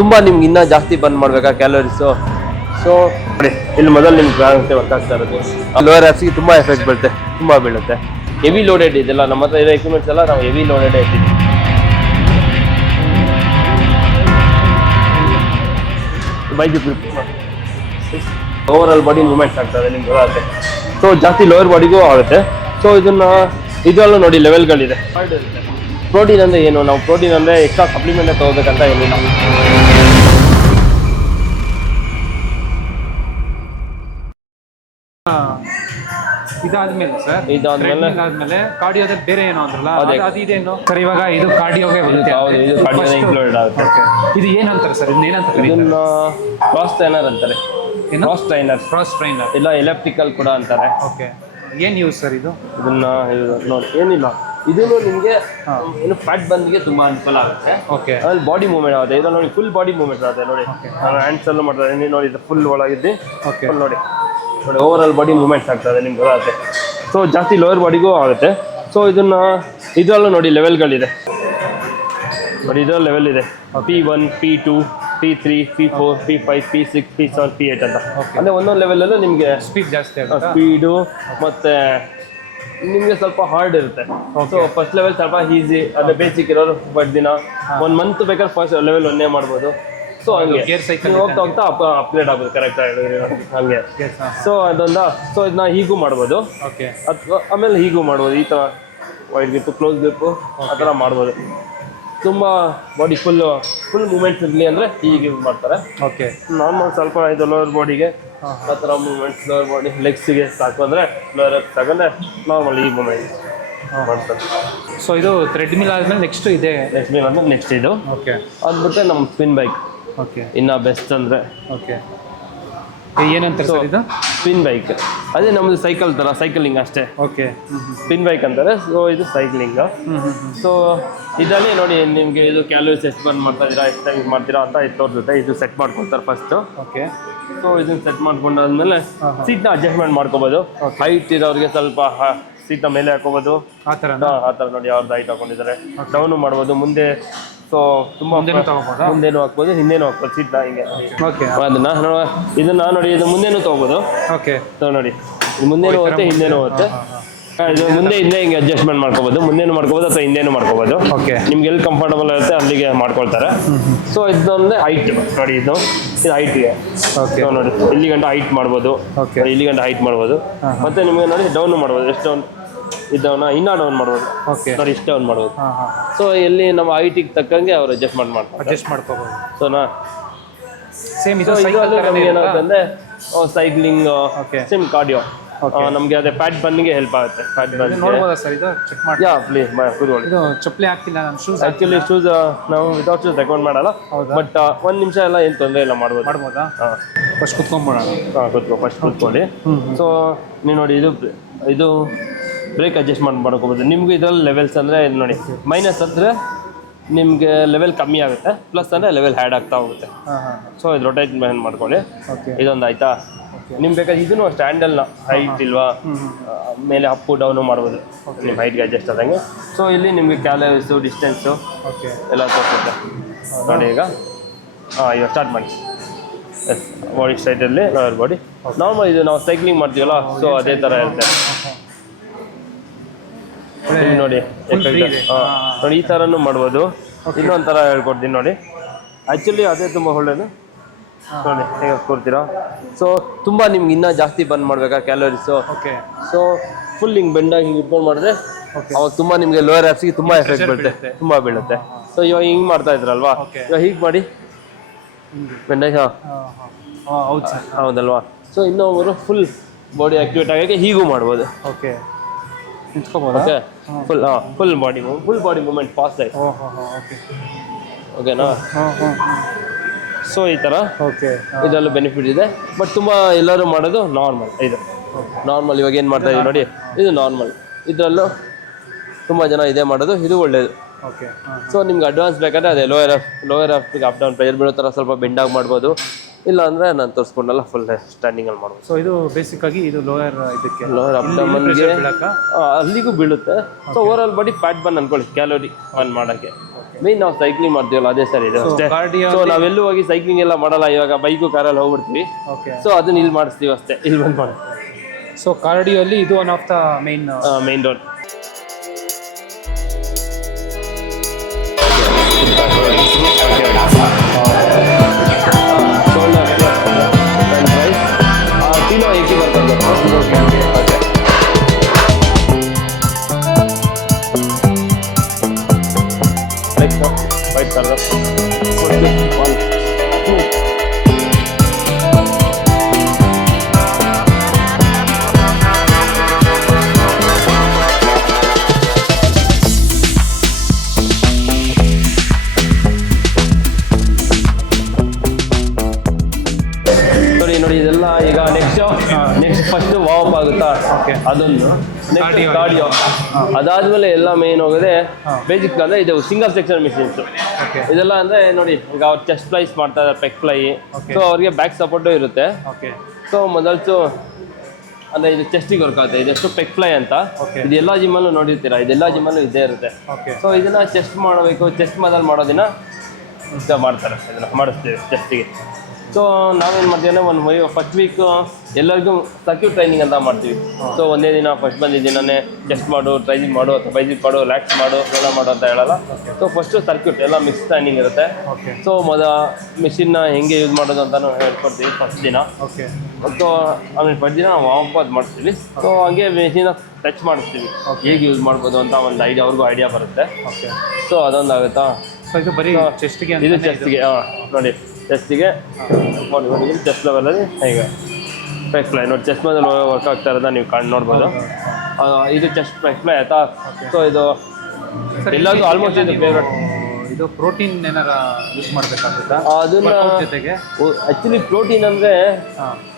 ತುಂಬ ನಿಮ್ಗೆ ಇನ್ನೂ ಜಾಸ್ತಿ ಬಂದ್ ಮಾಡಬೇಕಾ ಕ್ಯಾಲೋರೀಸು ಸೊ ನೋಡಿ, ಇಲ್ಲಿ ಮೊದಲು ನಿಮ್ಗೆ ಕಾಣುತ್ತೆ ವರ್ಕ್ ಆಗ್ತಾ ಇರೋದು. ಲೋಯರ್ ಆ್ಯಪ್ಸ್ಗೆ ತುಂಬ ಎಫೆಕ್ಟ್ ಬೀಳುತ್ತೆ, ತುಂಬ ಬೀಳುತ್ತೆ. ಹೆವಿ ಲೋಡೆಡ್ ಇದೆಲ್ಲ, ನಮ್ಮ ಹತ್ರ ಇರೋ ಎಕ್ವಿಪ್ಮೆಂಟ್ಸ್ ಎಲ್ಲ ನಾವು ಹೆವಿ ಲೋಡೆಡ್ ಇಟ್ಟಿದ್ದೀವಿ bike over all body movements ಆಗ್ತದೆ ನಿಮ್ಗೆ ಗೊತ್ತಾಗುತ್ತೆ. ಸೊ ಜಾಸ್ತಿ ಲೋಯರ್ ಬಾಡಿಗೂ ಆಗುತ್ತೆ. ಸೊ ಇದನ್ನ ಇದರಲ್ಲೂ ನೋಡಿ ಲೆವೆಲ್ಗಳಿದೆ ಪ್ರೋಟೀನ್ ಅಂದರೆ ಏನು? ನಾವು ಪ್ರೋಟೀನ್ ಅಂದ್ರೆ ಎಕ್ಸ್ಟ್ರಾ ಸಪ್ಲಿಮೆಂಟ್ ತಗೋಬೇಕಂತ ಏನಿಲ್ಲ ಇದಾದ್ಮೇಲೆ ಸರ್ ಇದಾದ್ಮೇಲೆ? ಆದ್ಮೇಲೆ ಕಾರ್ಡಿಯೋದಲ್ಲಿ ಬೇರೆ ಏನೋ ಅಂದ್ರಲ್ಲ? ಅದೇ. ಇದೇನು ಸರ್ ಇವಾಗ ಇದು ಕಾರ್ಡಿಯೋಗೆ ಬರುತ್ತೆ ಹೌದು, ಇದು cardio First- ಆಗುತ್ತೆ. ಇದು ಇದು ಏನಂತಾರೆ ಸರ್ ಇದನ್ನ ಏನಂತ ಇದನ್ನ ಕ್ರಾಸ್ ಟ್ರೈನರ್ ಅಂತಾರೆ. ಏನು? ಕ್ರಾಸ್ ಟ್ರೈನರ್ ಕ್ರಾಸ್ ಟ್ರೈನರ್ ಇಲ್ಲ ಎಲೆಕ್ಟ್ರಿಕಲ್ ಕೂಡ ಅಂತಾರೆ. ಓಕೆ ಏನು ಯೂಸ್ ಸರ್ ಇದು? ಇದನ್ನ ಇದು ನೋಡಿ ಏನಿಲ್ಲ. ಇದನ್ನು ನಿಮಗೆ. ಏನು ಫ್ಯಾಟ್ ಬಂದಿಗೆ ತುಂಬಾ ಅನುಕೂಲ ಆಗುತ್ತೆ. ಓಕೆ ಅಲ್ಲಿ ಬಾಡಿ ಮೂವ್ಮೆಂಟ್ ಆಗುತ್ತೆ. ಇದು ನೋಡಿ ಫುಲ್ ಬಾಡಿ ಮೂವ್ಮೆಂಟ್ ಆಗುತ್ತೆ. ನೋಡಿ. ನಾನು ಹ್ಯಾಂಡ್ಸ್ ಎಲ್ಲ ಮಾಡ್ತಾರೆ ನೀವು ನೋಡಿ ಇದು ಫುಲ್ ಒಳಗಿದ್ದು. ಓಕೆ ಫುಲ್ ನೋಡಿ. ನೋಡಿ ಓವರ್ ಆಲ್ ಬಾಡಿ ಮೂವ್ಮೆಂಟ್ಸ್ ಆಗ್ತದೆ ನಿಮ್ಗೆ ಆಗುತ್ತೆ ಸೊ ಜಾಸ್ತಿ ಲೋವರ್ ಬಾಡಿಗೂ ಆಗುತ್ತೆ. ಸೊ ಇದನ್ನ ಇದರಲ್ಲೂ ನೋಡಿ ಲೆವೆಲ್ಗಳಿದೆ ನೋಡಿ ಇದರಲ್ಲಿ ಲೆವೆಲ್ ಇದೆ. P one P two P three P four P five P six P seven P eight ಅಂತ. ಅಂದರೆ ಒಂದೊಂದು ಲೆವೆಲಲ್ಲೂ ನಿಮಗೆ ಸ್ಪೀಡ್ ಜಾಸ್ತಿ ಆಗುತ್ತಾ? ಸ್ಪೀಡು ಮತ್ತೆ ನಿಮಗೆ ಸ್ವಲ್ಪ ಹಾರ್ಡ್ ಇರುತ್ತೆ. ಸೊ ಫಸ್ಟ್ ಲೆವೆಲ್ ಸ್ವಲ್ಪ ಈಸಿ ಅದೇ ಬೇಸಿಕ್ ಇರೋರು ಬಟ್ ದಿನ ಒಂದು ಮಂತ್ ಬೇಕಾದ್ರೆ ಫಸ್ಟ್ ಲೆವೆಲ್ ಒಂದೇ ಮಾಡ್ಬೋದು. ಸೊ ಹಂಗೆ. ಗೇರ್ ನೀವು ಹೋಗ್ತಾ ಹೋಗ್ತಾ ಅಪ್ಗ್ರೇಡ್ ಆಗೋದು ಕರೆಕ್ಟ್ ಹಂಗೆ. ಸೊ ಅದೊಂದ ಸೊ ಇದನ್ನ ಹೀಗೂ ಮಾಡ್ಬೋದು. ಓಕೆ ಅಥವಾ ಆಮೇಲೆ ಹೀಗೂ ಮಾಡ್ಬೋದು ಈ ಥರ ವೈಟ್ ಗ್ರಿಪ್ಪು ಕ್ಲೋಸ್ ಗ್ರಿಪ್ಪು ಆ ಥರ ಮಾಡ್ಬೋದು. ತುಂಬ ಬಾಡಿ ಫುಲ್ಲು ಫುಲ್ ಮೂಮೆಂಟ್ಸ್ ಇರಲಿ ಅಂದರೆ ಹೀಗೆ ಮಾಡ್ತಾರೆ. ಓಕೆ ನಾರ್ಮಲ್ ಸ್ವಲ್ಪ ಇದು ಲೋವರ್ ಬಾಡಿಗೆ ಆ ಥರ ಮೂಮೆಂಟ್ ಲೋವರ್ ಮಾಡಿ ಲೆಗ್ಸಿಗೆ ಸಾಕು ಅಂದರೆ ಫ್ಲೋರ್ ತಗೊಂಡೆ ನಾರ್ಮಲ್ ಈ ಮೂಮೆಂಟ್ ಮಾಡ್ತಾರೆ. ಸೊ ಇದು ಥ್ರೆಡ್ ಮಿಲ್ ಆದ್ಮೇಲೆ ನೆಕ್ಸ್ಟ್ ಇದೆ. ನೆಕ್ಸ್ಟ್ ಮಿಲ್ ಅಂದ್ರೆ ನೆಕ್ಸ್ಟ್ ಇದು. ಓಕೆ ಅದು ಬಿಟ್ಟರೆ ನಮ್ಮ ಸ್ಪಿನ್ ಬೈಕ್ ಓಕೆ ಇನ್ನು ಬೆಸ್ಟ್ ಅಂದರೆ ಓಕೆ ಏನಂತಾರೆ ಸರ್ ಇದು? ಸ್ಪಿನ್ ಬೈಕ್ ಅದೇ ನಮ್ಮದು ಸೈಕಲ್ ಥರ ಸೈಕ್ಲಿಂಗ್ ಅಷ್ಟೇ. ಓಕೆ ಸ್ಪಿನ್ ಬೈಕ್ ಅಂತಾರೆ ಸೊ ಇದು ಸೈಕ್ಲಿಂಗ್ ಸೊ ಇದರಲ್ಲಿ ನೋಡಿ ನಿಮಗೆ ಇದು ಕ್ಯಾಲೋರಿಸ್ ಎಷ್ಟು ಬರ್ನ್ ಮಾಡ್ತಾ ಇದ್ದೀರಾ ಎಷ್ಟು ಟೈಮ್ ಮಾಡ್ತೀರಾ ಅಂತ ಇದು ತೋರಿಸುತ್ತೆ ಇದು ಸೆಟ್ ಮಾಡ್ಕೊಳ್ತಾರೆ ಫಸ್ಟು ಓಕೆ ಸೊ ಇದನ್ನ ಸೆಟ್ ಮಾಡ್ಕೊಂಡಾದ್ಮೇಲೆ ಸೀಟ್ನ ಅಡ್ಜಸ್ಟ್ಮೆಂಟ್ ಮಾಡ್ಕೋಬೋದು. ಹೈಟ್ ಇರೋರಿಗೆ ಸ್ವಲ್ಪ ಸೀಟ್ನ ಮೇಲೆ ಹಾಕೋಬಹುದು ಆ ಥರ ಆ ಥರ ನೋಡಿ ಅವ್ರದ್ದು ಹೈಟ್ ಹಾಕೊಂಡಿದ್ದಾರೆ. ಡೌನು ಮಾಡ್ಬೋದು. ಮುಂದೆ ಸೊ ತುಂಬ ಮುಂದೆನೂ ತಗೋಬೋದಾ? ಮುಂದೆನೂ ಹಾಕ್ಬೋದು ಹಿಂದೆನೂ ಹಾಕ್ಬೋದು ಸೀಟ್ನ ಹಿಂಗೆ. ಓಕೆ ಅದನ್ನ ಇದು ಇದನ್ನ ನೋಡಿ ಇದು ಮುಂದೆನೂ ತಗೋಬೋದು. ಓಕೆ ಸೊ ನೋಡಿ. ಮುಂದೆನೂ ಹೋಗುತ್ತೆ ಹಿಂದೆನೂ ಹೋಗುತ್ತೆ. ಇದು ಮುಂದೆ ಹಿಂದೆ ಹಿಂಗೆ ಅಡ್ಜಸ್ಟ್ಮೆಂಟ್ ಮಾಡ್ಕೋಬೋದು. ಮುಂದೆನೂ ಮಾಡ್ಕೋಬಹುದು ಅಥವಾ ಹಿಂದೆನೂ ಮಾಡ್ಕೋಬೋದು. ಓಕೆ ನಿಮ್ಗೆ ಎಲ್ಲಿ ಕಂಫರ್ಟಬಲ್ ಇರುತ್ತೆ ಅಲ್ಲಿಗೆ ಮಾಡ್ಕೊಳ್ತಾರೆ. ಸೊ ಇದೊಂದೇ ಹೈಟ್ ನೋಡಿ ಇದು. ಇದು ಹೈಟ್ಗೆ ಓಕೆ ನೋಡಿ. ಇಲ್ಲಿ ಗಂಟ ಹೈಟ್ ಮಾಡ್ಬೋದು. ಓಕೆ ಇಲ್ಲಿ ಗಂಟ ಹೈಟ್ ಮಾಡ್ಬೋದು. ಮತ್ತೆ ನಿಮಗೆ ನೋಡಿ ಡೌನ್ ಮಾಡ್ಬೋದು. ಎಷ್ಟು ಡೌನ್ ಇದನ್ನ ಇನ್ನೂ ಡೌನ್ ಮಾಡ್ಬೋದು. ಓಕೆ ಇಷ್ಟೇ ಇಷ್ಟು ಡೌನ್ ಮಾಡ್ಬೋದು. ಹಾಂ ಹಾಂ. ಸೊ ಎಲ್ಲಿ ನಮ್ಮ ಹೈಟಿಗೆ ತಕ್ಕಂಗೆ ಅವ್ರು ಅಡ್ಜಸ್ಟ್ಮೆಂಟ್ ಮಾಡ್ತಾರೆ. ಅಡ್ಜಸ್ಟ್ ಮಾಡ್ಕೋಬೋದು. ಸೊ ನಾ ಸೇಮ್ ಇದು ಥರನೇ ನಮ್ಗೆ ಇರುತ್ತಾ? ಏನಾಗುತ್ತೆ ಸೈಕ್ಲಿಂಗ್ Okay. Sim cardio. ನಮಗೆ ಅದೇ ಫ್ಯಾಟ್ ಬನ್ನಿಗೆ ಹೆಲ್ಪ್ ಆಗುತ್ತೆ. ಬನ್ಗೆ ನೋಡ್ಬೋದಾ ಸರ್ ಇದು? ಚೆಕ್ ಮಾಡಿ. ಯಾ ಪ್ಲೀಸ್ ಕೂತ್ಕೊಳ್ಳಿ. ಇದು ಚಪ್ಪಲಿ ಹಾಕ್ತಿಲ್ಲ ನಾನು ಶೂಸ್ ಆ್ಯಕ್ಚುಲಿ ಶೂಸ್ ನಾವು ವಿತೌಟ್ ಶೂಸ್ ರೆಕಮೆಂಡ್ ಮಾಡಲ್ಲ. ಹೌದಾ? ಬಟ್ ಒಂದು ನಿಮಿಷ ಎಲ್ಲ ಏನು ತೊಂದರೆ ಇಲ್ಲ ಮಾಡ್ಬೋದು. ಮಾಡ್ಬೋದಾ? ಹಾಂ. ಫಸ್ಟ್ ಕುತ್ಕೊಂಡ್ಬಿಡೋಣ ಹಾಂ ಕುತ್ಕೊ ಫಸ್ಟ್ ಕುತ್ಕೊಳ್ಳಿ. ಸೊ ನೀವು ನೋಡಿ ಇದು ಇದು ಬ್ರೇಕ್ ಅಡ್ಜಸ್ಟ್ಮೆಂಟ್ ಮಾಡ್ಕೋಬೋದು. ನಿಮಗೆ ಇದರಲ್ಲಿ ಲೆವೆಲ್ಸ್ ಅಂದರೆ ಇದು ನೋಡಿ ಮೈನಸ್ ಅಂದರೆ ನಿಮಗೆ ಲೆವೆಲ್ ಕಮ್ಮಿ ಆಗುತ್ತೆ. ಪ್ಲಸ್ ಅಂದರೆ ಲೆವೆಲ್ ಹ್ಯಾಡ್ ಆಗ್ತಾ ಹೋಗುತ್ತೆ. ಸೊ ಇದು ರೊಟೇಟ್ ಮ್ಯಾನ್ ಮಾಡ್ಕೊಳ್ಳಿ. ಇದೊಂದು ಆಯಿತಾ? ನಿಮ್ಗೆ ಬೇಕಾದ್ರೆ ಇದನ್ನು ಸ್ಟ್ಯಾಂಡಲ್ನ ಹ್ಯಾಂಡಲ್ನ ಹೈಟ್ ಇಲ್ವಾ? ಮೇಲೆ ಅಪ್ಪು ಡೌನು ಮಾಡ್ಬೋದು. ನಿಮ್ಮ ಹೈಟ್ಗೆ ಅಡ್ಜಸ್ಟ್ ಆದಂಗೆ. ಸೊ ಇಲ್ಲಿ ನಿಮಗೆ ಕ್ಯಾಲರೀಸು ಡಿಸ್ಟೆನ್ಸು ಎಲ್ಲ ತೋರಿಸುತ್ತೆ. ನೋಡಿ ಈಗ. ಹಾಂ ಇವಾಗ ಸ್ಟಾರ್ಟ್ ಮಾಡಿ. ಎಸ್ ಬಾಡಿ ಸೈಡಲ್ಲಿ ಲವರ್ ಬಾಡಿ ನಾರ್ಮಲ್ ಇದು ನಾವು ಸೈಕ್ಲಿಂಗ್ ಮಾಡ್ತೀವಲ್ಲ ಸೊ ಅದೇ ಥರ ಇರುತ್ತೆ. ಇಲ್ಲಿ ನೋಡಿ. ಹಾ. ನೋಡಿ ಈ ಥರನೂ ಮಾಡ್ಬೋದು. ಇನ್ನೊಂದು ಥರ ಹೇಳ್ಕೊಡ್ತೀನಿ ನೋಡಿ. ಆ್ಯಕ್ಚುಲಿ ಅದೇ ತುಂಬ ಒಳ್ಳೇದು. ನೋಡಿ ಹೇಗೆ ಕೊಡ್ತೀರಾ? ಸೊ ತುಂಬ ನಿಮ್ಗೆ ಇನ್ನೂ ಜಾಸ್ತಿ ಬಂದ್ ಮಾಡಬೇಕಾ ಕ್ಯಾಲೋರೀಸು ಓಕೆ ಸೊ ಫುಲ್ ಹಿಂಗೆ ಬೆಂಡಾಗಿ ಹಿಂಗೆ ಇಟ್ಕೊಂಡು ಮಾಡಿದ್ರೆ ಅವಾಗ ತುಂಬ ನಿಮಗೆ ಲೋಯರ್ ಆ್ಯಪ್ಸ್ಗೆ ತುಂಬ ಎಫೆಕ್ಟ್ ಬೀಳುತ್ತೆ. ತುಂಬ ಬೀಳುತ್ತೆ. ಸೊ ಇವಾಗ ಹಿಂಗೆ ಮಾಡ್ತಾ ಇದ್ರಲ್ವಾ. ಇವಾಗ ಹೀಗೆ ಮಾಡಿ. ಬೆಂಡಾಗಿ ಹಾಂ. ಹೌದಲ್ವಾ? ಸೊ ಇನ್ನೊಬ್ಬರು ಫುಲ್ ಬಾಡಿ ಆಕ್ಟಿವೇಟ್ ಆಗೋಕ್ಕೆ ಹೀಗೂ ಮಾಡ್ಬೋದು. ಓಕೆ ಓಕೆ ಫುಲ್ ಹಾಂ. Full body full body movement fast ಆಯ್ತು ಓಕೆನಾ ಸೊ ಈ ಥರ ಓಕೆ ಇದರಲ್ಲೂ ಬೆನಿಫಿಟ್ ಇದೆ. ಬಟ್ ತುಂಬ ಎಲ್ಲರೂ ಮಾಡೋದು ನಾರ್ಮಲ್ ಇದು ನಾರ್ಮಲ್ ಇವಾಗ ಏನು ಮಾಡ್ತಾ ಇದೀವಿ ನೋಡಿ? ಇದು ನಾರ್ಮಲ್ ಇದರಲ್ಲೂ ತುಂಬ ಜನ ಇದೇ ಮಾಡೋದು. ಇದು ಒಳ್ಳೆಯದು ಓಕೆ ಸೊ ನಿಮ್ಗೆ ಅಡ್ವಾನ್ಸ್ ಬೇಕಾದ್ರೆ ಅದೇ lower of lower of up down pressure ಬೀಳೋ ಥರ ಸ್ವಲ್ಪ ಬೆಂಡಾಗಿ ಮಾಡ್ಬೋದು. ಇಲ್ಲ ಅಂದ್ರೆ ನಾನು ತೋರಿಸ್ಕೊಂಡಲ್ಲ ಫುಲ್ ಸ್ಟ್ಯಾಂಡಿಂಗಲ್ಲಿ ಮಾಡ್ಬೋದು. ಸೊ ಇದು ಬೇಸಿಕ್ ಆಗಿ ಇದು ಲೋಯರ್ ಇದಕ್ಕೆ. ಲೋಯರ್ ಅಪ್ಡಮನ್ಗೆ ಅಲ್ಲಿಗೂ ಬೀಳುತ್ತೆ. So over all body fat burn ಅನ್ಕೊಳ್ಳಿ ಕ್ಯಾಲೋರಿ ಆನ್ ಮಾಡೋಕ್ಕೆ. ಮೇನ್ ನಾವು ಸೈಕ್ಲಿಂಗ್ ಮಾಡ್ತೀವಲ್ಲ ಅದೇ ಸರ್ ಇದು ಅಷ್ಟೇ. ಸೊ ನಾವೆಲ್ಲೂ ಹೋಗಿ ಸೈಕ್ಲಿಂಗ್ ಎಲ್ಲ ಮಾಡಲ್ಲ ಇವಾಗ ಬೈಕು ಕಾರಲ್ಲಿ ಹೋಗ್ಬಿಡ್ತೀವಿ. ಸೊ ಅದನ್ನ ಇಲ್ಲಿ ಮಾಡಿಸ್ತೀವಿ ಅಷ್ಟೇ. ಇಲ್ಲಿ ಬಂದು ಮಾಡಿ ಸೊ ಕಾರ್ಡಿಯೋ ಅಲ್ಲಿ ಇದು one of the main main road white colour one two ನೋಡಿ ನೋಡಿ ಇದೆಲ್ಲ ಈಗ ನೆಕ್ಸ್ಟ್ ನೆಕ್ಸ್ಟ್ ಫಸ್ಟ್ ವಾಪ್ ಆಗುತ್ತಾ Okay. ಅದೊಂದು ನೆಕ್ಸ್ಟ್ Cardio. ಕಾರ್ಡಿಯೋ ಅದಾದ್ಮೇಲೆ ಎಲ್ಲ ಮೇನ್ ಹೋಗೋದೆ ಹಾ. ಬೇಸಿಕ್ ಅಂದ್ರೆ ಇದು ಸಿಂಗಲ್ ಸೆಕ್ಷನ್ ಮಿಷಿನ್ಸ್ ಓಕೆ ಇದೆಲ್ಲ ಅಂದ್ರೆ ನೋಡಿ ಈಗ ಅವ್ರು ಚೆಸ್ಟ್ ಫ್ಲೈಸ್ ಮಾಡ್ತಾ ಇದ್ದಾರೆ ಪೆಕ್ ಫ್ಲೈ. ಸೊ ಅವ್ರಿಗೆ ಬ್ಯಾಕ್ ಸಪೋರ್ಟು ಇರುತ್ತೆ. ಸೊ ಮೊದಲ್ಸು ಅಂದ್ರೆ ಇದು ಚೆಸ್ಟಿಗೆ ವರ್ಕ್ ಆಗುತ್ತೆ. ಇದೆಷ್ಟು ಪೆಕ್ ಫ್ಲೈ ಅಂತ. ಇದು ಎಲ್ಲ ಜಿಮ್ಮಲ್ಲೂ ನೋಡಿರ್ತೀರಾ? ಇದೆಲ್ಲ ಜಿಮ್ಮಲ್ಲೂ ಇದ್ದೇ ಇರುತ್ತೆ. ಸೊ ಇದನ್ನ ಚೆಸ್ಟ್ ಮಾಡಬೇಕು ಚೆಸ್ಟ್ ಮೊದಲು ಮಾಡೋದಿನ ಮಾಡ್ತಾರೆ. ಇದನ್ನ ಮಾಡಿಸ್ತೀವಿ ಚೆಸ್ಟಿಗೆ ಸೊ ನಾವೇನು ಮಾಡ್ತೀವಿ ಅಂದರೆ ಒಂದು ಫಸ್ಟ್ ವೀಕ್ ಎಲ್ಲರಿಗೂ ಸರ್ಕ್ಯೂಟ್ ಟ್ರೈನಿಂಗ್ ಅಂತ ಮಾಡ್ತೀವಿ. ಸೊ ಒಂದೇ ದಿನ ಫಸ್ಟ್ ಬಂದಿದ್ದ ದಿನನೇ ಟೆಸ್ಟ್ ಮಾಡು ಟ್ರೈನಿಂಗ್ ಮಾಡು ಅಥವಾ ಬೈಜಿಕ್ ಮಾಡು ಲ್ಯಾಕ್ಸ್ ಮಾಡು ಎಲ್ಲ ಮಾಡು ಅಂತ ಹೇಳಲ್ಲ. ಸೊ ಫಸ್ಟು ಸರ್ಕ್ಯೂಟ್ ಎಲ್ಲ ಮಿಕ್ಸ್ ಟ್ರೈನಿಂಗ್ ಇರುತ್ತೆ. ಸೊ ಮೊದ ಮಿಷಿನ್ನ ಹೆಂಗೆ ಯೂಸ್ ಮಾಡೋದು ಅಂತ ಹೇಳ್ಕೊಡ್ತೀವಿ ಫಸ್ಟ್ ದಿನ. ಓಕೆ ಸೊ ಆಮೇಲೆ ಫಸ್ಟ್ ದಿನ ವಾಪಸ್ ಮಾಡ್ತೀವಿ. ಸೊ ಹಂಗೆ ಮಿಷಿನ ಟಚ್ ಮಾಡಿಸ್ತೀವಿ. ಹೇಗೆ ಯೂಸ್ ಮಾಡ್ಬೋದು ಅಂತ ಒಂದು ಐಡಿಯಾ ಅವ್ರಿಗೂ ಐಡಿಯಾ ಬರುತ್ತೆ. ಓಕೆ ಸೊ ಅದೊಂದು ಆಗುತ್ತಾ ಸೊ ಇದು ಬರೀ ಚೆಸ್ಟ್ಗೆ ಇದು ಚೆಸ್ಟ್ಗೆ ಹಾಂ ನೋಡಿ. ಚೆಸ್ಟಿಗೆ ನೋಡಿ ನೋಡಿ ಇದು ಚೆಸ್ಟ್ ಲೆವೆಲಲ್ಲಿ ಈಗ ಪೆಕ್ ಫ್ಲೈ ನೋಡಿ ಚೆಸ್ಟ್ ಮೇಲೆ ವರ್ಕ್ ಆಗ್ತಾ ಇರೋದ ನೀವು ಕಾಣ್ ನೋಡ್ಬೋದು. ಇದು ಚೆಸ್ಟ್ ಪೆಕ್ ಫ್ಲೈ ಆಯ್ತಾ? ಸೊ ಇದು ಎಲ್ಲರಿಗೂ ಆಲ್ಮೋಸ್ಟ್ ಇದು ಫೇವ್ರೆಟ್ ಇದು ಪ್ರೋಟೀನ್ ಏನಾರ ಯೂಸ್ ಮಾಡಬೇಕಾಗುತ್ತಾ? ಅದನ್ನ ಜೊತೆಗೆ? ಆ್ಯಕ್ಚುಲಿ ಪ್ರೋಟೀನ್ ಅಂದರೆ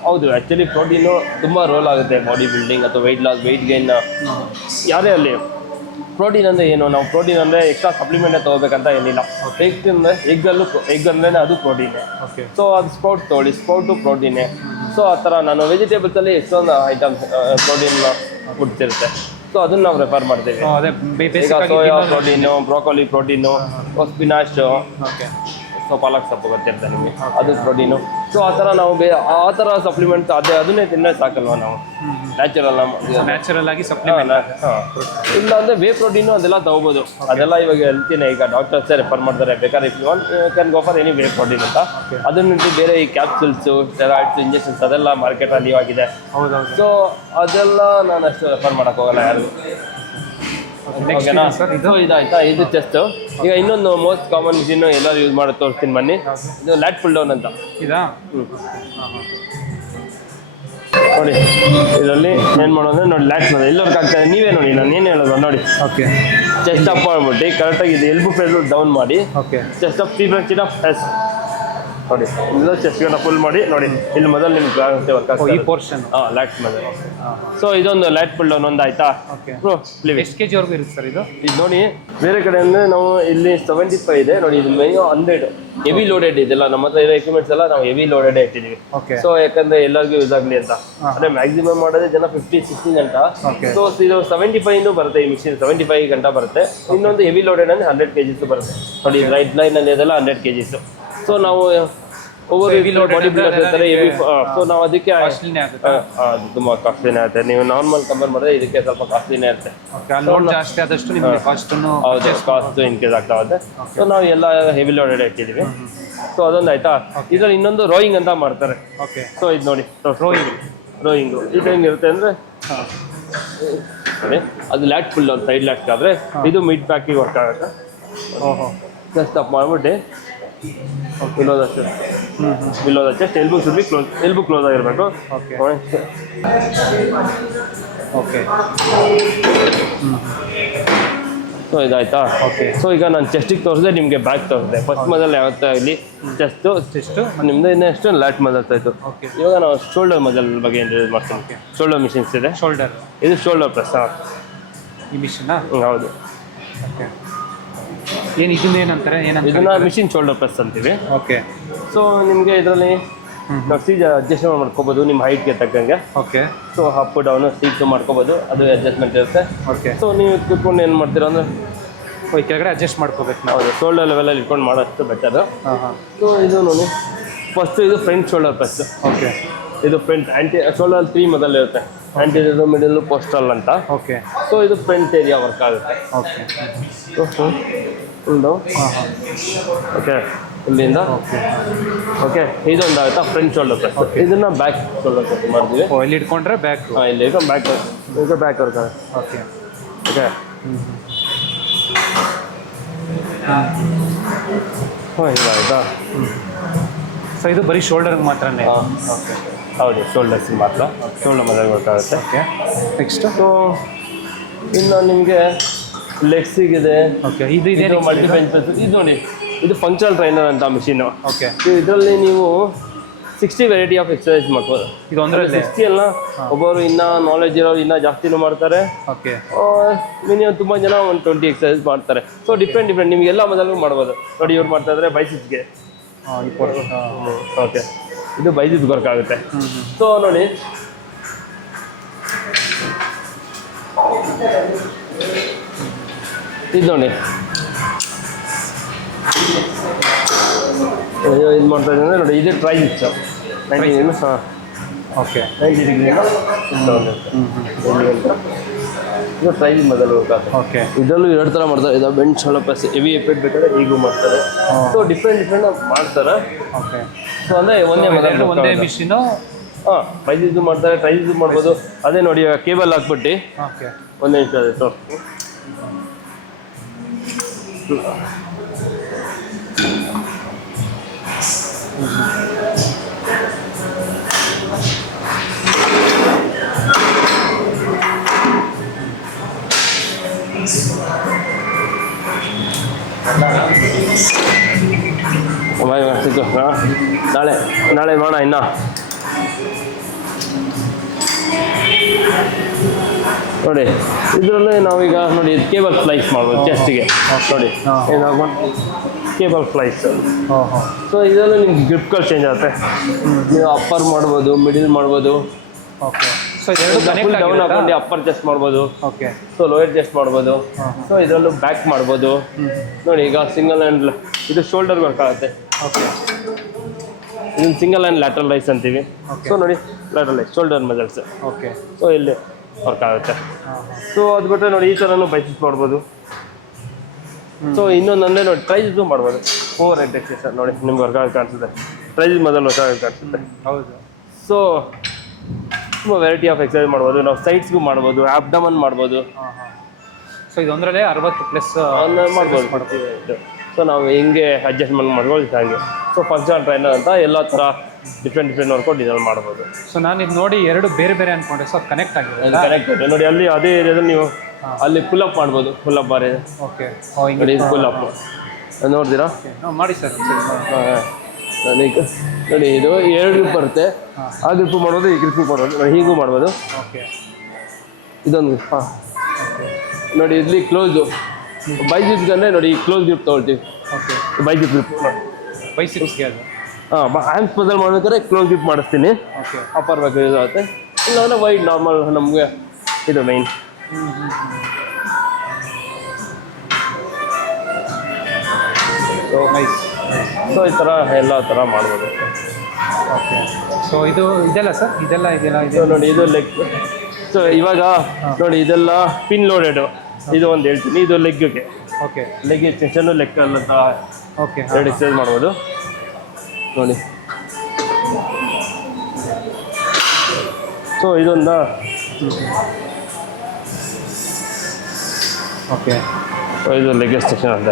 ಹೌದು ಆ್ಯಕ್ಚುಲಿ ಪ್ರೋಟೀನು ತುಂಬ ರೋಲ್ ಆಗುತ್ತೆ ಬಾಡಿ ಬಿಲ್ಡಿಂಗ್ ಅಥವಾ ವೆಯ್ಟ್ ಲಾಸ್ ವೆಯ್ಟ್ ಗೈನ್ ಯಾರೇ ಅಲ್ಲಿ ಪ್ರೋಟೀನ್ ಅಂದರೆ ಏನು? ನಾವು ಪ್ರೋಟೀನ್ ಅಂದರೆ ಎಕ್ಸ್ಟ್ರಾ ಸಪ್ಲಿಮೆಂಟೇ ತೊಗೋಬೇಕಂತ ಏನಿಲ್ಲ. ಎಗ್ ಅಂದರೆ ಎಗ್ಗಲ್ಲೂ ಎಗ್ ಅಂದ್ರೆ ಅದು ಪ್ರೋಟೀನ್ ಓಕೆ ಸೊ ಅದು ಸ್ಪೌಟ್ ತೊಗೊಳ್ಳಿ. ಸ್ಪೌಟು ಪ್ರೋಟೀನೇ ಸೊ ಆ ಥರ ನಾನು ವೆಜಿಟೇಬಲ್ಸಲ್ಲಿ ಎಷ್ಟೊಂದು ಐಟಮ್ಸ್ ಪ್ರೋಟೀನ್ ಕೊಡ್ತಿರುತ್ತೆ. ಸೊ ಅದನ್ನು ನಾವು ರೆಫರ್ ಮಾಡ್ತೀವಿ. Soya protein broccoli protein spinach okay so ಪಾಲಕ್ ಸೊಪ್ಪು ಗೊತ್ತಿರುತ್ತೆ ನಿಮಗೆ. ಅದು ಪ್ರೋಟೀನು ಸೊ ಆ ಥರ ನಾವು ಬೇ ಆ ಥರ ಸಪ್ಲಿಮೆಂಟ್ಸ್ ಅದೇ ಅದನ್ನೇ ತಿನ್ನೋ ಸಾಕಲ್ವ ನಾವು? ನ್ಯಾಚುರಲ್ ನ್ಯಾಚುರಲ್ ಆಗಿ ಸಪ್ಲಿಮೆಂಟ್ ಇಲ್ಲ ಅಂದ್ರೆ ವೇ ಪ್ರೋಟೀನ್ ಅದೆಲ್ಲ ತಗೋಬಹುದು ಅದೆಲ್ಲ ಇವಾಗ ಹೇಳ್ತೀನಿ ಈಗ ಡಾಕ್ಟರ್ಸ್ ರೆಫರ್ ಮಾಡ್ತಾರೆ. ಬೇಕಾದ್ರೆ if you can go for any whey protein ಅಂತ. ಅದನ್ನ ಬಿಟ್ಟು ಬೇರೆ ಈ ಕ್ಯಾಪ್ಸುಲ್ಸ್ ಸ್ಟೆರಾಯ್ಡ್ಸ್ ಇಂಜೆಕ್ಷನ್ಸ್ ಅದೆಲ್ಲ ಮಾರ್ಕೆಟಲ್ಲಿ ಇವಾಗಿದೆ ಹೌದೌದು. ಸೊ ಅದೆಲ್ಲ ನಾನು ಅಷ್ಟು ರೆಫರ್ ಮಾಡಕ್ ಹೋಗಲ್ಲ ಯಾರು ನೆಕ್ಸ್ಟ್ ಓಕೆನಾ ಸರ್ ಇದು? ಇದಾಯ್ತಾ? ಇದು ಟೆಸ್ಟ್ ಈಗ ಇನ್ನೊಂದು ಮೋಸ್ಟ್ ಕಾಮನ್ ಮಿಷಿನ್ ಎಲ್ಲರೂ ಯೂಸ್ ಮಾಡೋದು ತೋರಿಸ್ತೀನಿ ಬನ್ನಿ. ಇದು ಲ್ಯಾಟ್ ಫುಲ್ ಡೌನ್ ಅಂತ. ಇದಾ. ನೋಡಿ. ಇದರಲ್ಲಿ ಏನು ಮಾಡೋದು ನೋಡಿ ಲ್ಯಾಕ್ಸ್ ಮಾಡಿ ಎಲ್ಲರಿಗೂ ಆಗ್ತದೆ ನೀವೇ ನೋಡಿ ನಾನು ಏನು ಹೇಳೋದು ನೋಡಿ. ಓಕೆ ಚೆಸ್ಟ್ ಅಪ್ ಮಾಡ್ಬಿಟ್ಟು ಕರೆಕ್ಟಾಗಿ ಇದು ಎಲ್ಬು ಪ್ರೆಸ್ ಡೌನ್ ಮಾಡಿ. Okay chest up three of S ನೋಡಿ. ಇಲ್ಲ ಚೆಸ್ಟ್ಗೆಲ್ಲ ಫುಲ್ ಮಾಡಿ ನೋಡಿ. ಇಲ್ಲಿ ಮೊದಲು ನಿಮ್ಗೆ ಆಗುತ್ತೆ ವರ್ಕ್ ಈ ಪೋರ್ಷನ್ ಹಾಂ ಲ್ಯಾಟ್ ಮೊದಲು ಸೊ ಇದೊಂದು ಲ್ಯಾಟ್ ಫುಲ್ ಡೌನ್ ಒಂದು ಆಯ್ತಾ ಬ್ರೋ ಎಷ್ಟು ಕೆ ಜಿವರೆಗೂ ಇರುತ್ತೆ ಸರ್ ಇದು? ಇದು ನೋಡಿ ಬೇರೆ ಕಡೆ ಅಂದರೆ ನಾವು ಇಲ್ಲಿ ಸೆವೆಂಟಿ ಫೈವ್ ಇದೆ. ನೋಡಿ ಇದು ಮೈ ಹಂಡ್ರೆಡ್ ಹೆವಿ ಲೋಡೆಡ್ ಇದೆಲ್ಲ. ನಮ್ಮ ಹತ್ರ ಇರೋ ಎಕ್ವಿಪ್ಮೆಂಟ್ಸ್ ಎಲ್ಲ ನಾವು ಹೆವಿ ಲೋಡೆಡ್ ಇಟ್ಟಿದ್ದೀವಿ. ಸೊ ಯಾಕಂದ್ರೆ ಎಲ್ಲರಿಗೂ ಯೂಸ್ ಆಗಲಿ ಅಂತ. ಅಂದ್ರೆ ಮ್ಯಾಕ್ಸಿಮಮ್ ಮಾಡೋದೇ ಜನ ಫಿಫ್ಟಿ ಸಿಕ್ಸ್ಟೀನ್ ಗಂಟ. ಸೊ ಇದು ಸೆವೆಂಟಿ ಫೈವ್ ಬರುತ್ತೆ ಈ ಮಿಷಿನ್ ಸೆವೆಂಟಿ ಫೈವ್ ಗಂಟ ಬರುತ್ತೆ. ಇನ್ನೊಂದು ಹೆವಿ ಲೋಡೆಡ್ ಅಂದ್ರೆ ಹಂಡ್ರೆಡ್ ಕೆಜಿಸ್ ಬರುತ್ತೆ. ನೋಡಿ ರೈಟ್ ಲೈನ್ ಅಲ್ಲಿ ಅದೆಲ್ಲ ಹಂಡ್ರೆಡ್ ಕೆಜಿಸ್ ಸೊ ನಾವು ಓವರ್ ಹೆವಿ ಬಾಡಿ ಇರ್ತಾರೆ ಹೆವಿ ಸೊ ನಾವು ಅದಕ್ಕೆ ಕಾಸ್ಟ್ಲಿನೇ ಆಗುತ್ತೆ. ತುಂಬಾ ಕಾಸ್ಟ್ಲಿನೇ ಆಗುತ್ತೆ. ನೀವು ನಾರ್ಮಲ್ ಕಂಪೇರ್ ಮಾಡಿದ್ರೆ ಇದಕ್ಕೆ ಸ್ವಲ್ಪ ಕಾಸ್ಟ್ಲಿನೇ ಇರುತ್ತೆ. ಲೋಡ್ ಜಾಸ್ತಿ ಆದಷ್ಟು ನಿಮಗೆ ಕಾಸ್ಟ್ ಇನ್ಕ್ರೀಸ್ ಆಗ್ತಾ ಹೋಗುತ್ತೆ. ಸೊ ನಾವು ಎಲ್ಲ ಹೆವಿ ಲೋಡೆಡ್ ಹಾಕಿದ್ದೀವಿ ಸೊ ಅದೊಂದು ಆಯ್ತಾ? ಇದ್ರಲ್ಲಿ ಇನ್ನೊಂದು ರೋಯಿಂಗ್ ಅಂತ ಮಾಡ್ತಾರೆ. ಓಕೆ ಸೊ ಇದು ನೋಡಿ. ರೋಯಿಂಗ್ ರೋಯಿಂಗು ಇದು ಹೆಂಗಿರುತ್ತೆ ಅಂದರೆ ಅದು ಲ್ಯಾಟ್ ಫುಲ್ ಒಂದು ಸೈಡ್ ಲ್ಯಾಟ್ ಆದರೆ ಇದು ಮಿಡ್ ಪ್ಯಾಕಿಗೆ ವರ್ಕ್ ಆಗುತ್ತೆ. ಜಸ್ಟ್ ಅಪ್ ಮಾಡಿಬಿಟ್ಟು ಇನ್ನೊಂದಷ್ಟು below chest elbow should be close elbow close ಆಗಿರಬೇಕು. ಓಕೆ ಓಕೆ ಸೊ ಇದಾಯ್ತಾ? ಓಕೆ ಸೊ ಈಗ ನಾನು ಚೆಸ್ಟಿಗೆ ತೋರಿಸಿದೆ ನಿಮಗೆ ಬ್ಯಾಕ್ ತೋರಿಸಿದೆ. ಫಸ್ಟ್ ಮೊದಲು ಯಾವತ್ತೂ ಆಗಲಿ ಚೆಸ್ಟು ಚೆಸ್ಟು ನಿಮ್ಮದು ಇನ್ನೆಷ್ಟು ಲ್ಯಾಟ್ ಮಜಲ್ ಇತ್ತು ಓಕೆ ಇವಾಗ ನಾವು ಶೋಲ್ಡರ್ ಮಜಲ್ ಬಗ್ಗೆ ಇಂಟ್ರೊಡ್ಯೂಸ್ ಮಾಡ್ತೀನಿ ಶೋಲ್ಡರ್ ಮಿಷಿನ್ಸ್ ಇದೆ. ಶೋಲ್ಡರ್ ಇದು ಶೋಲ್ಡರ್ ಪ್ರೆಸ್ ಈ ಮಿಷಿನಾ ಹೌದು. ಓಕೆ ಏನು ಇದನ್ನ ಏನಂತಾರೆ ಏನಂತ ಇದನ್ನ ಮಿಷಿನ್ ಶೋಲ್ಡರ್ ಪ್ರೆಸ್ ಅಂತೀವಿ. ಓಕೆ ಸೊ ನಿಮಗೆ ಇದರಲ್ಲಿ ನಾವು ಸೀಜ್ ಅಡ್ಜಸ್ಟ್ಮೆಂಟ್ ಮಾಡ್ಕೋಬೋದು ನಿಮ್ಮ ಹೈಟ್ಗೆ ತಕ್ಕಂಗೆ. Okay so up down seat ಮಾಡ್ಕೋಬೋದು ಅದು ಅಡ್ಜಸ್ಟ್ಮೆಂಟ್ ಇರುತ್ತೆ. ಓಕೆ ಸೊ ನೀವು ಕೂತ್ಕೊಂಡು ಏನು ಮಾಡ್ತೀರಾ ಅಂದರೆ? ಕೆಳಗಡೆ ಅಡ್ಜಸ್ಟ್ ಮಾಡ್ಕೋಬೇಕು ನಾವು. ಶೋಲ್ಡರ್ ಲೆವೆಲಲ್ಲಿ ಇಟ್ಕೊಂಡು ಮಾಡೋಷ್ಟು ಬೆಟರ್ ಹಾಂ ಹಾಂ. ಸೊ ಇದು ನೋಡಿ ಫಸ್ಟ್ ಇದು ಫ್ರಂಟ್ ಶೋಲ್ಡರ್ ಪ್ರೆಸ್ ಓಕೆ ಇದು ಫ್ರಂಟ್ ಆ್ಯಂಟಿ ಶೋಲ್ಡರ್ ತ್ರೀ ಮೊದಲು ಇರುತ್ತೆ. ಆ್ಯಂಟಿ ಮಿಡಲ್ ಪೋಸ್ಟಲ್ ಅಂತ. ಓಕೆ ಸೊ ಇದು ಫ್ರಂಟ್ ಏರಿಯಾ ವರ್ಕ್ ಆಗುತ್ತೆ. ಓಕೆ ಫುಲ್ ಹಾಂ ಓಕೆ ಇಲ್ಲಿಂದ? ಓಕೆ ಓಕೆ ಇದೊಂದು ಆಗುತ್ತಾ ಫ್ರಂಟ್ ಶೋಲ್ಡರ್ ಪ್ರೆಸ್ ಇದನ್ನ ಬ್ಯಾಕ್ ಶೋಲ್ಡರ್ ಪ್ರೆಸ್ ಮಾಡ್ತೀವಿ. ಓ ಇಲ್ಲಿ ಇಟ್ಕೊಂಡ್ರೆ ಬ್ಯಾಕ್ ಹಾಂ ಇಲ್ಲಿ ಇದು ಬ್ಯಾಕ್ ಇದು ಬ್ಯಾಕ್ ಆಗುತ್ತೆ. ಓಕೆ ಓಕೆ ಹ್ಞೂ ಸೊ ಇದು ಬರೀ ಶೋಲ್ಡರ್ಗೆ ಮಾತ್ರನೇ? ಹಾಂ ಓಕೆ ಹೌದು ಶೋಲ್ಡರ್ಸ್ ಮಾತ್ರ. ಶೋಲ್ಡರ್ ಮಾತ್ರ ಗೊತ್ತಾಗುತ್ತೆ ಓಕೆ ನೆಕ್ಸ್ಟ್ ಸೊ ಇನ್ನು ನಿಮಗೆ ಲೆಗ್ಸಿಗಿದೆ ಓಕೆ ಇದು ಇದು ಮಲ್ಟಿ ಇದು ನೋಡಿ ಇದು ಫಂಕ್ಷನಲ್ ಟ್ರೈನರ್ ಅಂತ ಮಿಷಿನ್ ಓಕೆ ಇದರಲ್ಲಿ ನೀವು ಸಿಕ್ಸ್ಟಿ ವೆರೈಟಿ ಆಫ್ ಎಕ್ಸಸೈಸ್ ಮಾಡ್ಬೋದು. ಇದು ಅಂದರೆ ಸಿಕ್ಸ್ಟಿ ಅಲ್ಲ ಒಬ್ಬರು ಇನ್ನೂ ನಾಲೆಜ್ ಇರೋರು ಇನ್ನೂ ಜಾಸ್ತಿನೂ ಮಾಡ್ತಾರೆ. ಓಕೆ ಮಿನಿಮಮ್ ತುಂಬ ಜನ ಒಂದು ಟ್ವೆಂಟಿ ಎಕ್ಸಸೈಸ್ ಮಾಡ್ತಾರೆ. ಸೊ ಡಿಫ್ರೆಂಟ್ ಡಿಫ್ರೆಂಟ್ ನಿಮ್ಗೆ ಎಲ್ಲ ಮೊದಲು ಮಾಡ್ಬೋದು. ನೋಡಿ ಇವ್ರು ಮಾಡ್ತಾ ಇದ್ರೆ ಬೈಸಿಸ್ಗೆ ಓಕೆ ಇದು ಬೈಸಿಸ್ ವರ್ಕ್ ಆಗುತ್ತೆ. ಸೊ ನೋಡಿ. ಇದು ನೋಡಿ. ಅಯ್ಯೋ, ಇದು ಮಾಡ್ತಾ ಇದ್ದಾರೆ ನೋಡಿ ಇದು ಟ್ರೈ ಇತ್ತು. ನೈಂಟಿ ಹಾಂ. ಓಕೆ ನೈಂಟಿ ಡಿಗ್ರಿ ಹ್ಞೂ ಹ್ಞೂ ಇದು ಟ್ರೈ ಮೊದಲು ಓಕೆ ಇದರಲ್ಲೂ ಎರಡು ಥರ ಮಾಡ್ತಾರೆ. ಇದು ಬೆಂಚ್ ಸ್ವಲ್ಪ ಹೆವಿ ಎಫೆಕ್ಟ್ ಬೇಕಾದ್ರೆ ಹೀಗೂ ಮಾಡ್ತಾರೆ. ಸೊ ಡಿಫ್ರೆಂಟ್ ಡಿಫ್ರೆಂಟ್ ಮಾಡ್ತಾರೆ. ಓಕೆ ಸೊ ಅಂದರೆ ಒಂದೇ ಎರಡು ಒಂದೇ ಮೊದಲು ಮಿಷಿನು ಹಾಂ ಪ್ರೈಸ್ ಇದು ಮಾಡ್ತಾರೆ ಪ್ರೈಸ್ ಇದು ಮಾಡ್ಬೋದು. ಅದೇ ನೋಡಿ ಕೇಬಲ್ ಹಾಕ್ಬಿಟ್ಟು. ಓಕೆ ಒಂದೇ ನಿಮಿಷ ಸೊ ನಾಳೆ ನಾಳೆ ಮಾಡೋಣ ಇನ್ನ ನೋಡಿ ಇದರಲ್ಲಿ ನಾವೀಗ ನೋಡಿ ಕೇಬಲ್ ಫ್ಲೈಸ್ ಮಾಡ್ಬೋದು ಚೆಸ್ಟಿಗೆ ನೋಡಿ ಕೇಬಲ್ ಫ್ಲೈಸ್ ಸೊ ಇದರಲ್ಲೂ ನಿಮ್ಗೆ ಗ್ರಿಪ್ಗಳು ಚೇಂಜ್ ಆಗುತ್ತೆ. ನೀವು ಅಪ್ಪರ್ ಮಾಡ್ಬೋದು ಮಿಡಿಲ್ ಮಾಡ್ಬೋದು. ಓಕೆ ಸೊ ಡೌನ್ ಹಾಕೊಂಡು ಅಪ್ಪರ್ ಜಸ್ಟ್ ಮಾಡ್ಬೋದು. ಓಕೆ ಸೊ ಲೋಯರ್ ಜಸ್ಟ್ ಮಾಡ್ಬೋದು. ಸೊ ಇದರಲ್ಲೂ ಬ್ಯಾಕ್ ಮಾಡ್ಬೋದು. ನೋಡಿ ಈಗ ಸಿಂಗಲ್ ಹ್ಯಾಂಡ್ ಇದು ಶೋಲ್ಡರ್ ವರ್ಕ್ ಆಗುತ್ತೆ. ಓಕೆ ಇದನ್ನು ಸಿಂಗಲ್ ಹ್ಯಾಂಡ್ ಲ್ಯಾಟ್ರಲ್ ರೈಸ್ ಅಂತೀವಿ. ಸೊ ನೋಡಿ lateral raise shoulder muscles okay so ಇಲ್ಲಿ ವರ್ಕ್ ಆಗುತ್ತೆ. ಸೊ ಅದು ಬಿಟ್ಟರೆ ನೋಡಿ ಈ ಥರನೂ ಬೈಸಿಸ್ ಮಾಡ್ಬೋದು. ಸೊ ಇನ್ನೊಂದು ಅಂದರೆ ನೋಡಿ ಟ್ರೈಸ್ ಮಾಡ್ಬೋದು. ಓವರ್ ಹೆಡ್ ಸರ್ ನೋಡಿ ನಿಮ್ಗೆ ವರ್ಕ್ ಆಗಿ ಕಾಣಿಸುತ್ತೆ. ಪ್ರೈಸ್ ಮೊದಲು ವರ್ಕ್ ಆಗಿ ಕಾಣಿಸುತ್ತೆ. ಹೌದು. ಸೊ ತುಂಬ ವೆರೈಟಿ ಆಫ್ ಎಕ್ಸಸೈಸ್ ಮಾಡ್ಬೋದು. ನಾವು ಸೈಟ್ಸ್ಗೂ ಮಾಡ್ಬೋದು ಆಬ್ಡಮನ್ ಮಾಡ್ಬೋದು. ಹಾಂ ಹಾಂ. ಸೊ ಇದೊಂದರಲ್ಲೇ ಅರವತ್ತು ಪ್ಲಸ್ ಮಾಡ್ಬೋದು. ಮಾಡ್ಬೋದು. ಸೊ ನಾವು ಹೆಂಗೆ ಅಡ್ಜಸ್ಟ್ಮೆಂಟ್ ಮಾಡ್ಬೋದು ಹಾಗೆ. ಸೊ ಫಂಕ್ಷನ್ ಟ್ರೈನರ್ ಅಂತ ಎಲ್ಲ ಥರ ಡಿಫ್ರೆಂಟ್ ಡಿಫ್ರೆಂಟ್ ನೋಡ್ಕೊಂಡು ಡಿಸೈನ್ ಮಾಡ್ಬೋದು. ಸೊ ನಾನು ಇದು ನೋಡಿ ಎರಡು ಬೇರೆ ಬೇರೆ ಅನ್ಕೊಂಡೆ. ಸೊ ಕನೆಕ್ಟ್ ಆಗಿದೆ ಕನೆಕ್ಟ್ ನೋಡಿ ಅಲ್ಲಿ ಅದೇ ಏರಿಯಾದಲ್ಲಿ ನೀವು ಅಲ್ಲಿ ಪುಲ್ ಅಪ್ ಮಾಡ್ಬೋದು. ಫುಲ್ ಅಪ್ ಬಾರಿ ಓಕೆ ಓ ಹಿಂಗೆ ನೋಡಿ ಫುಲ್ ಅಪ್ ನೋಡ್ತೀರಾ? ಹಾಂ ಮಾಡಿ ಸರ್. ನನಗೆ ನೋಡಿ ಇದು ಎರಡು ಗ್ರಿಪ್ ಬರುತ್ತೆ. ಹಾ. ಆ ಗ್ರಿಪ್ ಮಾಡ್ಬೋದು ಈ ಗ್ರಿಪ್ ಮಾಡ್ಬೋದು ನೋಡಿ ಹೀಗೂ ಮಾಡ್ಬೋದು. ಓಕೆ ಇದೊಂದು ಹಾಂ. ಓಕೆ ನೋಡಿ ಇಲ್ಲಿ ಕ್ಲೋಸು ಬೈಜಿಪ್ಗಂದ್ರೆ ನೋಡಿ ಈ ಕ್ಲೋಸ್ ಗ್ರಿಪ್ ತೊಗೊಳ್ತೀವಿ. ಓಕೆ ಬೈಜಿಪ್ ಗ್ರಿಪ್ ಬೈಸಿಪ್ಸ್ಗೆ ಅದು. ಹಾಂ ಹ್ಯಾಂಡ್ಸ್ ಬದಲು ಮಾಡ್ಬೇಕಾದ್ರೆ ಕ್ಲೋಸ್ ಗಿಪ್ ಮಾಡಿಸ್ತೀನಿ. ಓಕೆ ಅಪ್ಪರ್ ಬೇಕು ಯೂಸ್ ಆಗುತ್ತೆ. ಇಲ್ಲಾಂದ್ರೆ ವೈಡ್ ನಾರ್ಮಲ್ ನಮಗೆ ಇದು ಮೈನ್ ಸೊ ಈ ಥರ ಎಲ್ಲ ಥರ ಮಾಡ್ಬೋದು. ಓಕೆ ಸೊ ಇದು ಇದೆಲ್ಲ ಸರ್ ಇದೆಲ್ಲ ಇದೆಲ್ಲ ಇದು? ನೋಡಿ ಇದು ಲೆಗ್ ಸೊ ಇವಾಗ ನೋಡಿ ಇದೆಲ್ಲ ಪಿನ್ ಲೋಡೆಡು ಇದು ಒಂದು ಹೇಳ್ತೀನಿ. ಇದು ಲೆಗ್ಗೆ ಓಕೆ ಲೆಗ್ ಎಕ್ಸ್ಟೆನ್ಷನ್ ಲೆಗ್ ಅಂತ ಓಕೆ ಎರಡು ಎಕ್ಸ್ಚೇಂಜ್ ಮಾಡ್ಬೋದು. ನೋಡಿ. ಸೊ ಇದೊಂದು? ಓಕೆ ಇದು ಲೆಗ್ ಸ್ಟೇಷನ್ ಅಂತ.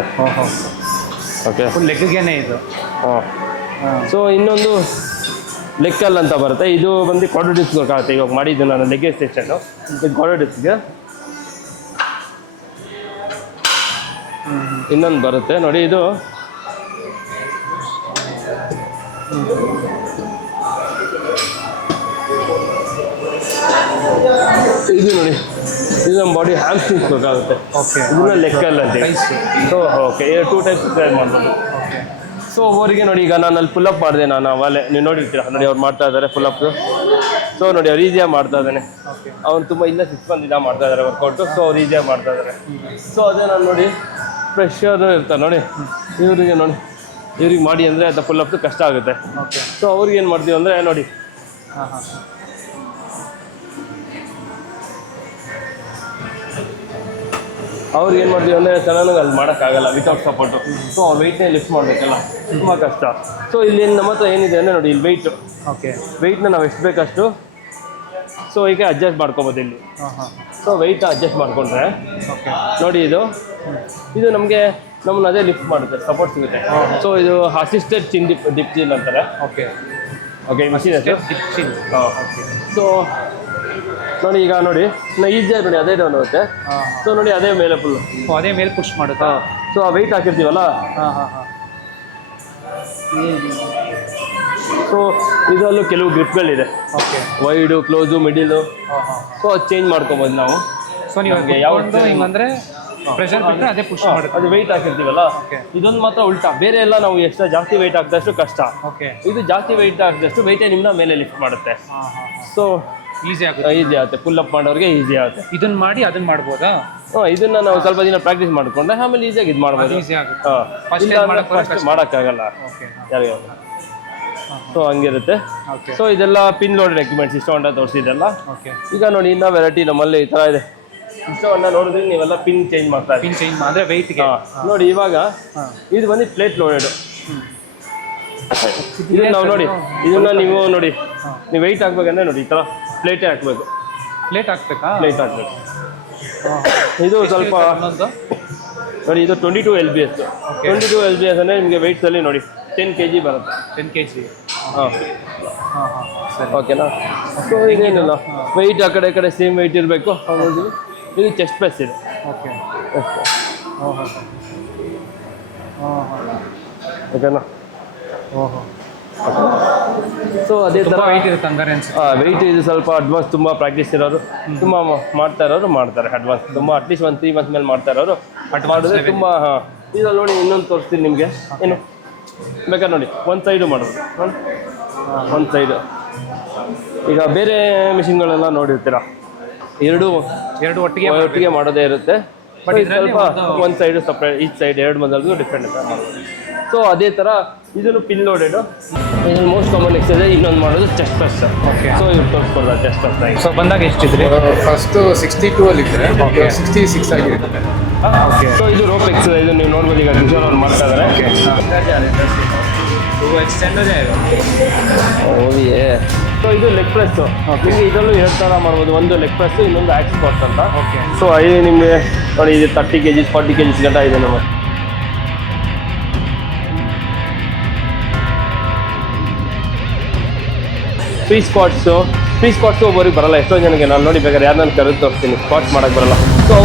ಓಕೆ ಫುಲ್ ಲೆಗ್ಗೇನೆ ಇದು. ಹಾಂ. ಸೊ ಇನ್ನೊಂದು ಲೆಕ್ಕಲ್ ಅಂತ ಬರುತ್ತೆ. ಇದು ಬಂದು ಕೊಡೋ ಡಿಸ್ಕ್ ಆಗುತ್ತೆ ಇವಾಗ ಮಾಡಿದ್ದು ನಾನು ಲೆಗ್ ಎಕ್ಸ್ಟೆನ್ಷನ್ನು ಇದು ಕ್ವಾಡ್ರ ಡಿಸ್ಕ್ಗೆ ಇನ್ನೊಂದು ಬರುತ್ತೆ. ನೋಡಿ ಇದು ಇದು ನೋಡಿ ಇದು ನಮ್ಮ ಬಾಡಿ ಹ್ಯಾಮ್ಸ್ಟ್ರಿಂಗ್ಸ್ ಬೇಕಾಗುತ್ತೆ. ಓಕೆ ಇದನ್ನ ಲೆಕ್ಕ ಎಲ್ಲ ಅಂತ so okay two types try ಮಾಡ್ಬೋದು. ಸೊ ಅವರಿಗೆ ನೋಡಿ ಈಗ ನಾನು ಅಲ್ಲಿ ಫುಲ್ ಅಪ್ ಮಾಡಿದೆ ನಾನು ಅವಾಲೆ ನೀವು ನೋಡಿರ್ತೀರಾ? ನೋಡಿ ಅವ್ರು ಮಾಡ್ತಾ ಇದ್ದಾರೆ ಫುಲ್ ಅಪ್ ಸೊ ನೋಡಿ ಅವ್ರು ಈಸಿಯಾಗಿ ಮಾಡ್ತಾ ಇದ್ದಾನೆ ಅವ್ನು ತುಂಬ ಇಲ್ಲ ಸಿಕ್ಸ್ ಮಂತ್ ಇದಾಗ ಮಾಡ್ತಾ ಇದ್ದಾರೆ ವರ್ಕೌಟು ಸೊ ಅವ್ರು ಈಸಿಯಾಗಿ ಮಾಡ್ತಾ ಇದ್ದಾರೆ ಸೊ ಅದೇ ನಾನು ನೋಡಿ ಪ್ರೆಷರ್ ಇರ್ತಾರೆ ನೋಡಿ. ಇವರಿಗೆ ನೋಡಿ. ಇವ್ರಿಗೆ ಮಾಡಿ ಅಂದರೆ ಅದು ಫುಲ್ ಅಪ್ ಕಷ್ಟ ಆಗುತ್ತೆ. ಸೊ ಅವ್ರಿಗೆ ಏನು ಮಾಡ್ತೀವಿ ಅಂದರೆ ನೋಡಿ. ಅವ್ರಿಗೆ ಏನು ಮಾಡ್ತೀವಿ ಅಂದರೆ ಚೆನ್ನಾಗಿ ಅಲ್ಲಿ ಮಾಡೋಕ್ಕಾಗಲ್ಲ ವಿತೌಟ್ ಸಪೋರ್ಟು ಸೊ ಅವ್ರ ವೆಯ್ಟ್ನೇ ಲಿಫ್ಟ್ ಮಾಡಬೇಕಲ್ಲ. ತುಂಬ ಕಷ್ಟ. ಸೊ ಇಲ್ಲಿ ನಮ್ಮ ಹತ್ರ ಏನಿದೆ ಅಂದರೆ ನೋಡಿ ಇಲ್ಲಿ ವೆಯ್ಟು ಓಕೆ ವೆಯ್ಟ್ನ ನಾವು ಎಷ್ಟು ಬೇಕಷ್ಟು? ಸೊ ಈಗ ಅಡ್ಜಸ್ಟ್ ಮಾಡ್ಕೊಬೋದು ಇಲ್ಲಿ. ಹಾಂ ಹಾಂ. ಸೊ ವೆಯ್ಟ್ ಅಡ್ಜಸ್ಟ್ ಮಾಡಿಕೊಂಡ್ರೆ ಓಕೆ ನೋಡಿ ಇದು. ಇದು ನಮಗೆ ನಮ್ಮನ್ನ ಅದೇ ಲಿಫ್ಟ್ ಮಾಡುತ್ತೆ ಸಪೋರ್ಟ್ ಸಿಗುತ್ತೆ. ಸೊ ಇದು assisted chin dip dip chin ಅಂತಾರೆ. Okay okay machine dip chin so ನೋಡಿ ಈಗ ನೋಡಿ ನಾ ಈಸಿಯಾಗಿ ನೋಡಿ ಅದೇ ಡೌನ್ ಆಗುತ್ತೆ. ಸೊ ನೋಡಿ ಅದೇ ಮೇಲೆ ಫುಲ್ ಅದೇ ಮೇಲೆ ಪುಷ್ ಮಾಡುತ್ತಾ? ಸೊ ಆ ವೆಯ್ಟ್ ಹಾಕಿರ್ತೀವಲ್ಲ? ಹಾಂ ಹಾಂ ಹಾಂ. ಸೊ ಇದರಲ್ಲೂ ಕೆಲವು ಗ್ರಿಪ್ಗಳಿದೆ ಓಕೆ ವೈಡು ಕ್ಲೋಸು ಮಿಡಿಲು ಹಾಂ ಹಾಂ. ಸೊ ಅದು ಚೇಂಜ್ ಮಾಡ್ಕೊಬೋದು ನಾವು. ಸೊ ನೀವು ಯಾವ ಹಿಂಗಂದ್ರೆ ಪ್ರೆಷರ್ ಬಿಟ್ಟರೆ ಅದೇ ಪುಷ್ ಮಾಡುತ್ತೆ. ಅದು ವೆಯ್ಟ್ ಹಾಕಿರ್ತೀವಲ್ಲ? ಇದೊಂದು ಮಾತ್ರ ಉಲ್ಟಾ. ಬೇರೆ ಎಲ್ಲ ನಾವು ಎಕ್ಸ್ಟ್ರಾ ಜಾಸ್ತಿ ವೆಯ್ಟ್ ಹಾಕಿದಷ್ಟು ಕಷ್ಟ. ಓಕೆ ಇದು ಜಾಸ್ತಿ ವೆಯ್ಟ್ ಹಾಕಿದಷ್ಟು ವೆಯ್ಟೇ ನಿಮ್ಮನ್ನ ಮೇಲೆ ಲಿಫ್ಟ್ ಮಾಡುತ್ತೆ. ಸೊ ಈಸಿ ಆಗುತ್ತೆ. ಈಸಿ ಆಗುತ್ತೆ. ಪುಲ್ ಅಪ್ ಮಾಡೋರಿಗೆ ಈಸಿ ಆಗುತ್ತೆ. ಇದನ್ನ ಮಾಡಿ ಅದನ್ನ ಮಾಡ್ಬೋದಾ? ಹಾಂ ಇದನ್ನ ನಾವು ಸ್ವಲ್ಪ ದಿನ ಪ್ರಾಕ್ಟೀಸ್ ಮಾಡಿಕೊಂಡ್ರೆ ಆಮೇಲೆ ಈಸಿಯಾಗಿ ಇದು ಮಾಡ್ಬೋದು. ಈಸಿ ಆಗುತ್ತೆ. ಮಾಡೋಕ್ಕಾಗಲ್ಲ. ಯಾರಿಗೆ ಸೊ ಹಂಗಿರುತ್ತೆ. ಸೊ ಇದೆಲ್ಲ ಪಿನ್ ಲೋಡೆಡ್ ಎಕ್ವಿಪ್ಮೆಂಟ್ಸ್ ಇಷ್ಟು ಅಂತ ತೋರಿಸಿದೆಲ್ಲ ಈಗ ನೋಡಿ ಇನ್ನೂ ವೆರೈಟಿ ನಮ್ಮಲ್ಲಿ ಈ ಥರ ಇದೆ. ಇಷ್ಟವನ್ನ ನೋಡಿದ್ರೆ ನೀವೆಲ್ಲ ಪಿನ್ ಚೇಂಜ್ ಮಾಡ್ತಾ ಇದ್ದೀವಿ ಪಿನ್ ಚೇಂಜ್ ಮಾಡಿದ್ರೆ ವೆಯ್ಟ್ಗೆ. ನೋಡಿ ಇವಾಗ ಇದು ಬಂದು ಪ್ಲೇಟ್ ಲೋಡೆಡ್ ಇದನ್ನ ನಾವು ನೋಡಿ ಇದನ್ನ ನೀವು ನೋಡಿ. ನೀವು ವೆಯ್ಟ್ ಹಾಕ್ಬೇಕಂದ್ರೆ ನೋಡಿ ಈ ಥರ ಪ್ಲೇಟೇ ಹಾಕ್ಬೇಕು. ಪ್ಲೇಟ್ ಹಾಕ್ಬೇಕಾ? ಪ್ಲೇಟ್ ಹಾಕ್ಬೇಕು. ಇದು ಸ್ವಲ್ಪ ನೋಡಿ ಇದು twenty two L B S. Twenty two L B S ಅಂದರೆ ನಿಮಗೆ ವೆಯ್ಟ್ಸಲ್ಲಿ ನೋಡಿ ಟೆನ್ ಕೆ ಜಿ ಬರುತ್ತೆ. ಟೆನ್ ಕೆ ಜಿ ಹಾಂ. ಹಾಂ ಓಕೆನಾ ಸೊ ಇದೇನಿಲ್ಲ. ವೆಯ್ಟ್ ಆ ಕಡೆ ಕಡೆ ಸೇಮ್ ವೆಯ್ಟ್ ಇರಬೇಕು. ಇದು ಚೆಸ್ಟ್ ಪ್ರೆಸ್ ಇದೆ. ಓಕೆ ಓಕೆ ಹಾಂ ಹಾಂ ಹಾಂ ಹಾಂ ಓಕೆನಾ ಓಹೋ. ಸೊ ಅದೇ ಥರ ವೆಯ್ಟ್ ಇರುತ್ತೆ ಹಂಗಾರೆ ಅನ್ಸುತ್ತೆ. ವೆಯ್ಟ್ ಇದು ಸ್ವಲ್ಪ ಅಡ್ವಾನ್ಸ್ ತುಂಬ ಪ್ರಾಕ್ಟೀಸ್ ಇರೋರು. ತುಂಬ ಮಾಡ್ತಾ ಇರೋರು ಮಾಡ್ತಾರೆ ಅಡ್ವಾನ್ಸ್ ತುಂಬ ಅಟ್ಲೀಸ್ಟ್ ಒಂದು ತ್ರೀ ಮಂತ್ಸ್ ಮೇಲೆ ಮಾಡ್ತಾ ಇರೋರು. ಮಾಡಿದ್ರೆ ತುಂಬ ಹಾಂ. ಇದ್ರಲ್ಲಿ ನೋಡಿ ಇನ್ನೊಂದು ತೋರಿಸ್ತೀನಿ ನಿಮಗೆ. ಏನು? ಬೇಕಾದ್ರೆ ನೋಡಿ? ಒಂದು ಸೈಡು ಮಾಡೋದು. ಒಂದು ಸೈಡು ಈಗ ಬೇರೆ ಮಿಷಿನ್ಗಳೆಲ್ಲ ನೋಡಿರ್ತೀರ? ಎರಡು ಎರಡು ಒಟ್ಟಿಗೆ ಒಟ್ಟಿಗೆ ಮಾಡೋದೇ ಇರುತ್ತೆ. ಬಟ್ ಇದು ಸ್ವಲ್ಪ ಒಂದು- ಸೈಡ್ ಸಪ್ರೇಟ್ ಈಚ್ ಸೈಡ್ ಎರಡು ಮೊದಲು ಡಿಫ್ರೆಂಟ್ ಸೊ ಅದೇ ಥರ ಇದನ್ನು ಪಿನ್ ಲೋಡೆಡು ಇದನ್ನು ಮೋಸ್ಟ್ ಕಾಮನ್ ಎಕ್ಸಸೈಸ್ ಇನ್ನೊಂದು ಮಾಡೋದು ಚೆಸ್ಟ್ ಪ್ರೆಸ್ ಓಕೆ ಸೊ ಇವ್ರು ತೋರಿಸ್ಕೊಡ್ತಾರೆ ಚೆಸ್ಟ್ ಪ್ರೆಸ್ ಸೊ ಬಂದಾಗ ಎಷ್ಟಿದ್ರೆ? ಫಸ್ಟ್ ಸಿಕ್ಸ್ಟಿ ಟೂ ಅಲ್ಲಿ ಇದ್ರೆ ಸಿಕ್ಸ್ಟಿ ಸಿಕ್ಸ್ ಆಗಿರುತ್ತೆ ಓಕೆ ಸೊ ಇದು ರೋಪ್ ಎಕ್ಸಸೈಸ್ ನೀವು ನೋಡ್ಬೋದು ಈಗ ಕಿಶೋರ್ ಅವ್ರು ಮಾಡ್ತಾ ಇದ್ದಾರೆ ಹೋಗಿಯೇ ಸೊ ಇದು ಲೆಗ್ ಪ್ರೆಸ್ ನಿಮಗೆ ಇದರಲ್ಲೂ ಎರಡು ಥರ ಮಾಡ್ಬೋದು. ಒಂದು ಲೆಗ್ ಪ್ರೆಸ್ ಇನ್ನೊಂದು ಆಕ್ಸ್ ಸ್ಪಾಟ್ ಅಂತ. ಓಕೆ ಸೊ ಇದು ನಿಮಗೆ ನೋಡಿ ಇದು thirty K Gs forty K Gs ಗಂಟ ಇದೆ ನಮ್ಮ ಫ್ರೀ ಸ್ಪಾಟ್ಸು ಫ್ರೀ ಸ್ಪಾಟ್ಸು ಒಬ್ಬರಿಗೆ ಬರಲ್ಲ. ಎಷ್ಟೋ ಜನಕ್ಕೆ. ನಾನು ನೋಡಿ ಬೇಕಾದ್ರೆ ಯಾರನ್ನ ಕರೆದು ತೋರಿಸ್ತೀನಿ. ಸ್ಪಾಟ್ಸ್ ಮಾಡೋಕ್ಕೆ ಬರಲ್ಲ. ಸೊ